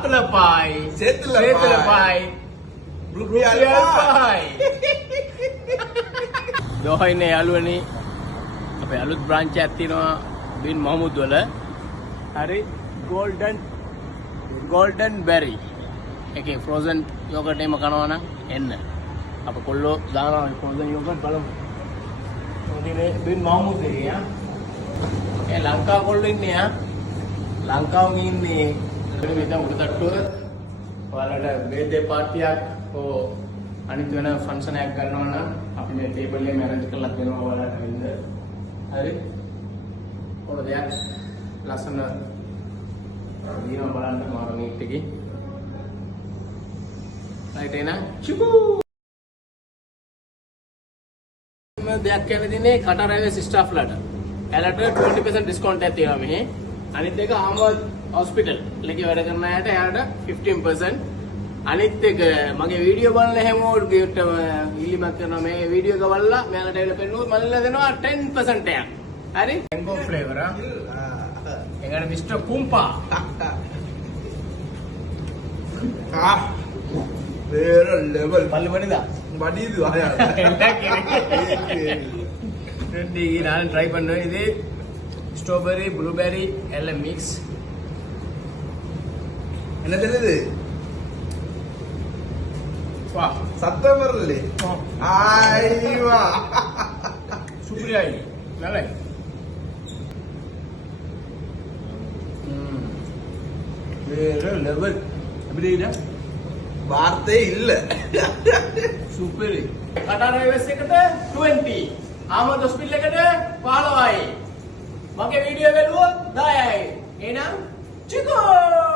Atlapai. Setulapai. Rupialpai. Doha inne yaluwani අපේ අලුත් branch එකක් තියෙනවා බින් මොහමුද් වල. හරි golden berry එකේ frozen yogurt එකම කනවා නම් එන්න. අප කොල්ලෝ දානවා frozen yogurt බලමු. මොදිනේ බින් මොහමුද් එකේ යා. ඒ ලංකාව කොල්ලෝ ඉන්නේ යා. ලංකාවෙ ඉන්නේ මෙතන උඩ තට්ටුව. ඔයාලට බර්ත්ඩේ පාර්ටියක් හෝ අනිත් වෙන ෆන්ක්ෂන් එකක් කරනවා නම් අපි මේ ටේබල් එකේ මැනේජ් කරලා දෙනවා ඔයාලට වෙන්න. හරි කොහොමද දෙයක් ලස්සන දිනව බලන්න මාර මීට් එකේ රයිට් එන චුකු මම දෙයක් කියලා දිනේ කටාර හයිවේ ස්ටාෆ්ලාට එයාලට 20% ඩිස්කවුන්ට් එකක් තියෙනවා මෙහි අනිත් එක ආමෝද් හොස්පිටල් එකේ වැඩ කරන අයට එයාලට 15% අනිත් එක මගේ වීඩියෝ බලන හැමෝට ඉල්ලීමක් කරනවා මේ වීඩියෝ එක බලලා මෙයාලට ඒල පෙන්නුවොත් මල්ලලා දෙනවා 10% එකක්. හරි? mango flavor එකට මිස්ටර් කුම්පා. வேற level. பல்லு பண்ணிதா? மடியுது வாயா. ரெண்டு நான் ட்ரை பண்ணுவேன். இது ஸ்ட்ராபெரி ப்ளூபெரி எல்லாம் மிக்ஸ். என்ன தெரியுது? வா சத்தம் வரல. ஐவா. சுப்ரியா நல்லா. வேற லெவல். எப்படி இருக்கு? வார்த்தை இல்ல. සුපර්. කටාර හයිවේස් එකට 20. ආමෝද් හොස්පිටල් එකට 15යි. මගේ වීඩියෝ බලුවොත් 10යි. එහෙනම් චිකෝ